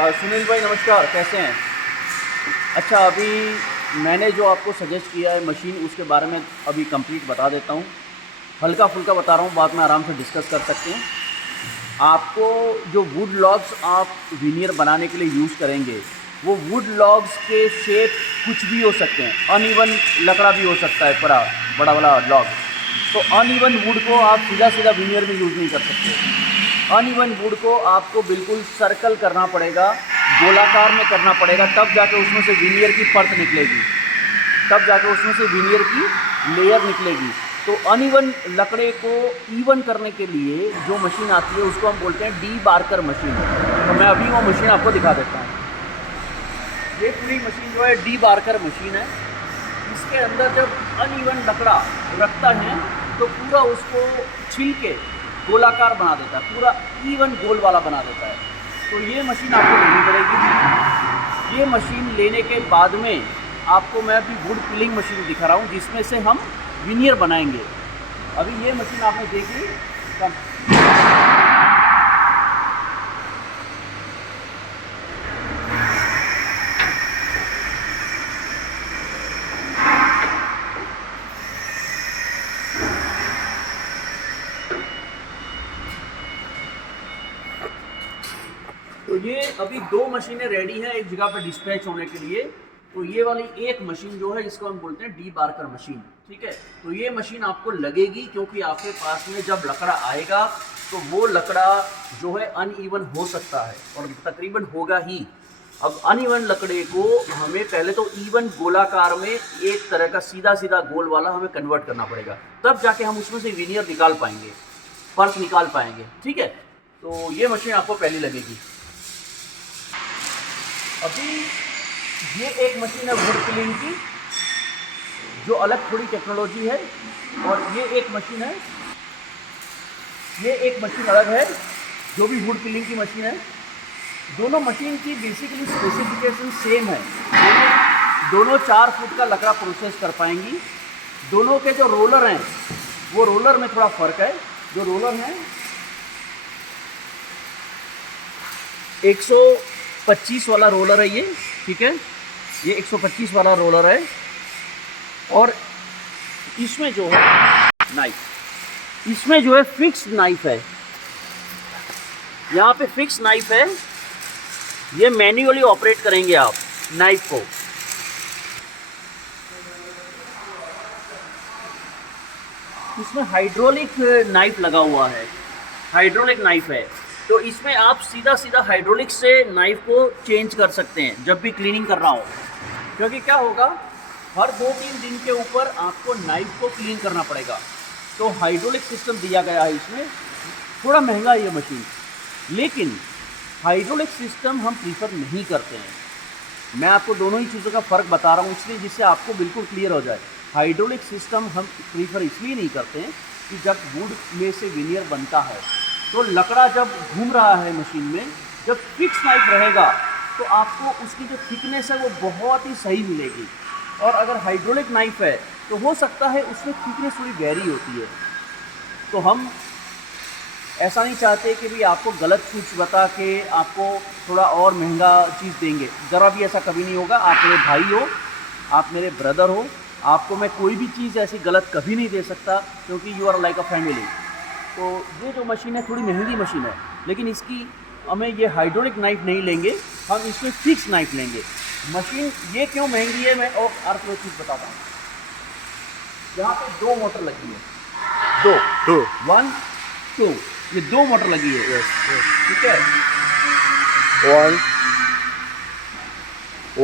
सुनील भाई नमस्कार, कैसे हैं? अच्छा, अभी मैंने जो आपको सजेस्ट किया है मशीन, उसके बारे में अभी कंप्लीट बता देता हूँ। हल्का फुल्का बता रहा हूँ, बाद में आराम से डिस्कस कर सकते हैं। आपको जो वुड लॉग्स आप विनियर बनाने के लिए यूज़ करेंगे, वो वुड लॉग्स के शेप कुछ भी हो सकते हैं। अनइवन लकड़ा भी हो सकता है, बड़ा बड़ा लॉग। तो अनइवन वुड को आप सीधा सीधा विनियर में यूज़ नहीं कर सकते। अनइवन वुड को आपको बिल्कुल सर्कल करना पड़ेगा, गोलाकार में करना पड़ेगा, तब जाके उसमें से विनियर की परत निकलेगी, तब जाके उसमें से विनियर की लेयर निकलेगी। तो अनइवन लकड़े को इवन करने के लिए जो मशीन आती है उसको हम बोलते हैं डी बार्कर मशीन। तो मैं अभी वो मशीन आपको दिखा देता हूँ। ये पूरी मशीन जो है डी बार्कर मशीन है। इसके अंदर जब अनइवन लकड़ा रखता है तो पूरा उसको छील के गोलाकार बना देता है, पूरा इवन गोल वाला बना देता है। तो ये मशीन आपको लेनी पड़ेगी। ये मशीन लेने के बाद में आपको मैं अभी वुड पिलिंग मशीन दिखा रहा हूँ, जिसमें से हम विनियर बनाएंगे। अभी ये मशीन आपने देख ली। तो ये अभी दो मशीनें रेडी हैं एक जगह पर डिस्पैच होने के लिए। तो ये वाली एक मशीन जो है, इसको हम बोलते हैं डी बार्कर मशीन, ठीक है। तो ये मशीन आपको लगेगी, क्योंकि आपके पास में जब लकड़ा आएगा तो वो लकड़ा जो है अनइवन हो सकता है, और तकरीबन होगा ही। अब अनइवन लकड़े को हमें पहले तो इवन गोलाकार में एक तरह का सीधा सीधा गोल वाला हमें कन्वर्ट करना पड़ेगा, तब जाके हम उसमें से विनियर निकाल पाएंगे, परत निकाल पाएंगे, ठीक है। तो ये मशीन आपको पहली लगेगी। अभी ये एक मशीन है वुड पिलिंग की, जो अलग थोड़ी टेक्नोलॉजी है, और ये एक मशीन है, ये एक मशीन अलग है जो भी वुड पिलिंग की मशीन है। दोनों मशीन की बेसिकली स्पेसिफिकेशन सेम है। दोनों 4 फुट का लकड़ा प्रोसेस कर पाएंगी। दोनों के जो रोलर हैं वो रोलर में थोड़ा फ़र्क है। जो रोलर हैं 125 वाला रोलर है ये, ठीक है। ये 125 वाला रोलर है, और इसमें जो है नाइफ, इसमें जो है फिक्स नाइफ है। यहाँ पे फिक्स नाइफ है। ये मैन्युअली ऑपरेट करेंगे आप नाइफ को। इसमें हाइड्रोलिक नाइफ लगा हुआ है, हाइड्रोलिक नाइफ है। तो इसमें आप सीधा सीधा हाइड्रोलिक से नाइफ को चेंज कर सकते हैं जब भी क्लीनिंग कर रहा हो। क्योंकि क्या होगा, हर 2-3 दिन के ऊपर आपको नाइफ को क्लीन करना पड़ेगा। तो हाइड्रोलिक सिस्टम दिया गया है इसमें। थोड़ा महंगा है ये मशीन, लेकिन हाइड्रोलिक सिस्टम हम प्रीफर नहीं करते हैं। मैं आपको दोनों ही चीज़ों का फ़र्क बता रहा हूँ, इसलिए जिससे आपको बिल्कुल क्लियर हो जाए। हाइड्रोलिक सिस्टम हम प्रीफर इसलिए नहीं करते हैं कि जब वुड में से विनियर बनता है तो लकड़ा जब घूम रहा है मशीन में, जब फिक्स नाइफ रहेगा तो आपको उसकी जो थिकनेस है वो बहुत ही सही मिलेगी। और अगर हाइड्रोलिक नाइफ है तो हो सकता है उसमें थिकनेस थोड़ी वेरी होती है। तो हम ऐसा नहीं चाहते कि भी आपको गलत कुछ बता के आपको थोड़ा और महंगा चीज़ देंगे। ज़रा भी ऐसा कभी नहीं होगा। आप मेरे भाई हो, आप मेरे ब्रदर हो, आपको मैं कोई भी चीज़ ऐसी गलत कभी नहीं दे सकता, क्योंकि you are like a family. तो ये जो मशीन है थोड़ी महंगी मशीन है, लेकिन इसकी हमें ये हाइड्रोलिक नाइफ नहीं लेंगे, हम इसमें फिक्स नाइफ लेंगे। मशीन ये क्यों महंगी है, मैं और अर्थ में चीज़ बताता हूँ। यहाँ पे 2 मोटर लगी है, 2 1 2, ये 2 मोटर लगी है, ठीक है।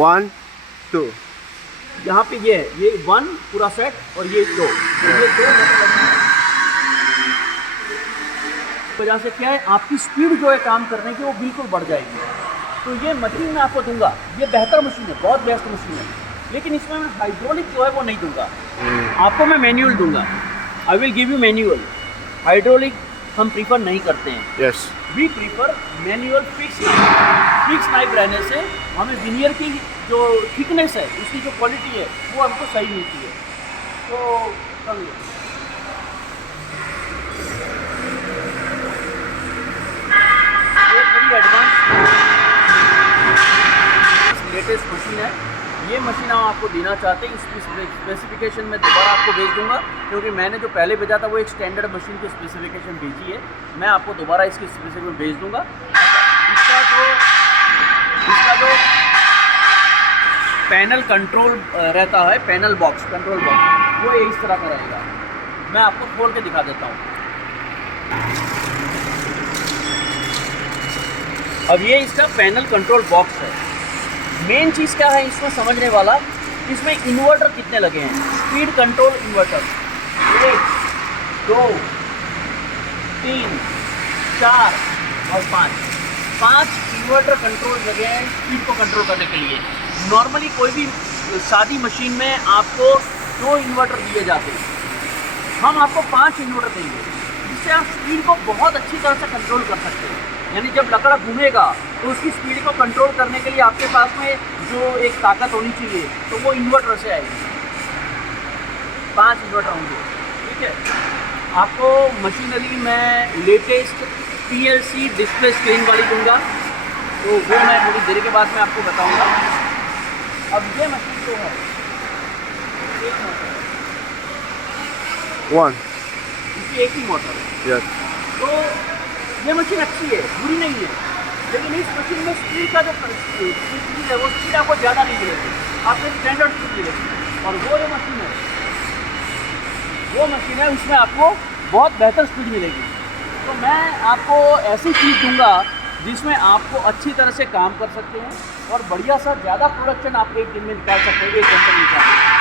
1 2 यहाँ पे ये 1 पूरा सेट, और ये 2 मोटर लगी है। वजह से क्या है, आपकी स्पीड जो है काम करने की वो बिल्कुल बढ़ जाएगी। तो ये मशीन मैं आपको दूंगा, ये बेहतर मशीन है, बहुत बेस्ट मशीन है, लेकिन इसमें मैं हाइड्रोलिक जो है वो नहीं दूंगा। आपको मैं मैनुअल दूंगा। I will give you manual. Hydraulic हम प्रीफर नहीं करते हैं। Yes, we prefer manual fix knife रहने से हमें विनियर की जो थिकनेस है, उसकी जो क्वालिटी है वो हमको सही मिलती है। तो चलिए, ये पूरी एडवांस लग्जरियस मशीन है। ये मशीन हम आपको देना चाहते हैं, इसकी स्पेसिफिकेशन मैं दोबारा आपको भेज दूंगा, क्योंकि मैंने जो पहले भेजा था वो एक स्टैंडर्ड मशीन की स्पेसिफिकेशन भेजी है। मैं आपको दोबारा इसकी स्पेसिफिकेशन भेज दूंगा। इसका जो पैनल कंट्रोल रहता है, पैनल बॉक्स, कंट्रोल बॉक्स, वो इस तरह का रहेगा। मैं आपको खोल के दिखा देता हूँ। अब ये इसका पैनल कंट्रोल बॉक्स है। मेन चीज़ क्या है इसमें समझने वाला, इसमें इन्वर्टर कितने लगे हैं, स्पीड कंट्रोल इन्वर्टर 1, 2, 3, 4 और 5 इन्वर्टर कंट्रोल लगे हैं स्पीड को कंट्रोल करने के लिए। नॉर्मली कोई भी शादी मशीन में आपको 2 इन्वर्टर दिए जाते हैं, हम आपको 5 इन्वर्टर देंगे, जिससे आप स्पीड को बहुत अच्छी तरह से कंट्रोल कर सकते हैं। यानी जब लकड़ा घूमेगा तो उसकी स्पीड को कंट्रोल करने के लिए आपके पास में जो एक ताकत होनी चाहिए, तो वो इन्वर्टर से आएगी। 5 इन्वर्टर होंगे, ठीक है। आपको मशीनरी में लेटेस्ट PLC डिस्प्ले स्क्रीन वाली दूंगा, तो वो मैं थोड़ी देर के बाद में आपको बताऊंगा। अब ये मशीन जो है, एक मोटर, इसकी एक ही मोटर है। तो ये मशीन अच्छी है, बुरी नहीं है, लेकिन इस मशीन में स्पीड का जो स्पीड है वो स्पीड आपको ज़्यादा नहीं मिलेगी, आपको स्टैंडर्ड स्पीड मिलेगी। और वो जो मशीन है उसमें आपको बहुत बेहतर स्पीड मिलेगी। तो मैं आपको ऐसी चीज़ दूंगा जिसमें आपको अच्छी तरह से काम कर सकते हैं और बढ़िया सा ज़्यादा प्रोडक्शन आप एक दिन में निकाल सकते हैं, 1 घंटे में निकाल सकते हैं।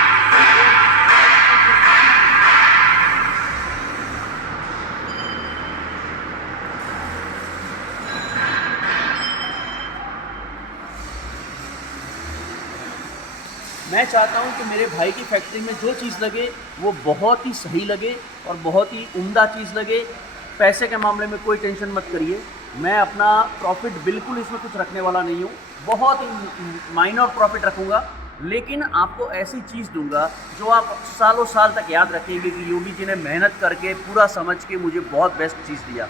मैं चाहता हूं कि मेरे भाई की फैक्ट्री में जो चीज़ लगे वो बहुत ही सही लगे और बहुत ही उम्दा चीज़ लगे। पैसे के मामले में कोई टेंशन मत करिए, मैं अपना प्रॉफिट बिल्कुल इसमें कुछ रखने वाला नहीं हूँ, बहुत ही माइनर प्रॉफिट रखूँगा, लेकिन आपको ऐसी चीज़ दूंगा जो आप सालों साल तक याद रखेंगे कि योगी जी ने मेहनत करके पूरा समझ के मुझे बहुत बेस्ट चीज़ दिया।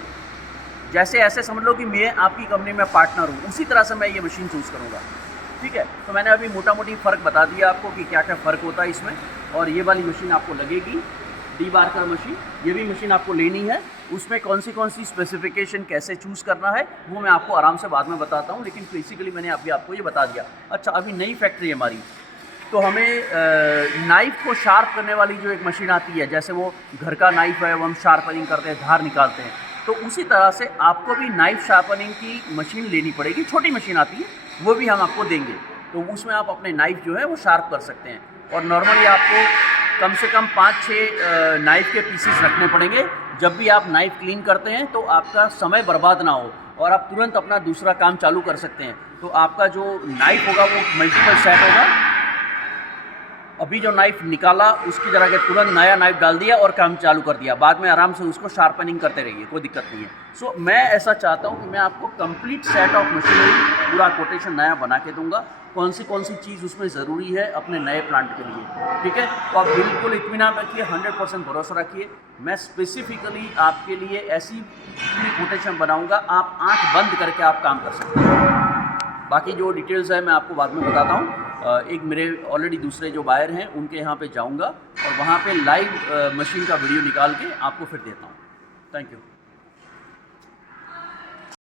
जैसे ऐसे समझ लो कि मैं आपकी कंपनी में पार्टनर हूँ, उसी तरह से मैं ये मशीन चूज़ करूँगा, ठीक है। तो मैंने अभी मोटा मोटी फ़र्क बता दिया आपको कि क्या क्या फ़र्क होता है इसमें। और ये वाली मशीन आपको लगेगी, डीबार्कर मशीन, ये भी मशीन आपको लेनी है। उसमें कौन सी स्पेसिफिकेशन कैसे चूज़ करना है वो मैं आपको आराम से बाद में बताता हूँ, लेकिन बेसिकली मैंने अभी आपको ये बता दिया। अच्छा, अभी नई फैक्ट्री है हमारी, तो हमें नाइफ़ को शार्प करने वाली जो एक मशीन आती है, जैसे वो घर का नाइफ़ है, वो हम शार्पनिंग करते हैं, धार निकालते हैं, तो उसी तरह से आपको भी नाइफ़ शार्पनिंग की मशीन लेनी पड़ेगी। छोटी मशीन आती है, वो भी हम आपको देंगे, तो उसमें आप अपने नाइफ़ जो है वो शार्प कर सकते हैं। और नॉर्मली आपको कम से कम 5-6 नाइफ़ के पीसेस रखने पड़ेंगे। जब भी आप नाइफ़ क्लीन करते हैं तो आपका समय बर्बाद ना हो और आप तुरंत अपना दूसरा काम चालू कर सकते हैं। तो आपका जो नाइफ़ होगा वो मल्टीपल सेट होगा। अभी जो नाइफ़ निकाला उसकी जगह के तुरंत नया नाइफ़ डाल दिया और काम चालू कर दिया, बाद में आराम से उसको शार्पनिंग करते रहिए, कोई दिक्कत नहीं है। सो मैं ऐसा चाहता हूँ कि मैं आपको कंप्लीट सेट ऑफ मशीनरी पूरा कोटेशन नया बना के दूंगा, कौन सी चीज़ उसमें ज़रूरी है अपने नए प्लांट के लिए, ठीक है। तो आप बिल्कुल इत्मीनान रखिए, 100% भरोसा रखिए, मैं स्पेसिफिकली आपके लिए ऐसी पूरी कोटेशन बनाऊँगा, आप आँख बंद करके आप काम कर सकते हैं। बाकी जो डिटेल्स है मैं आपको बाद में बताता हूँ। एक मेरे ऑलरेडी दूसरे जो बायर हैं उनके यहाँ पे जाऊँगा और वहाँ पे लाइव मशीन का वीडियो निकाल के आपको फिर देता हूँ। Thank you.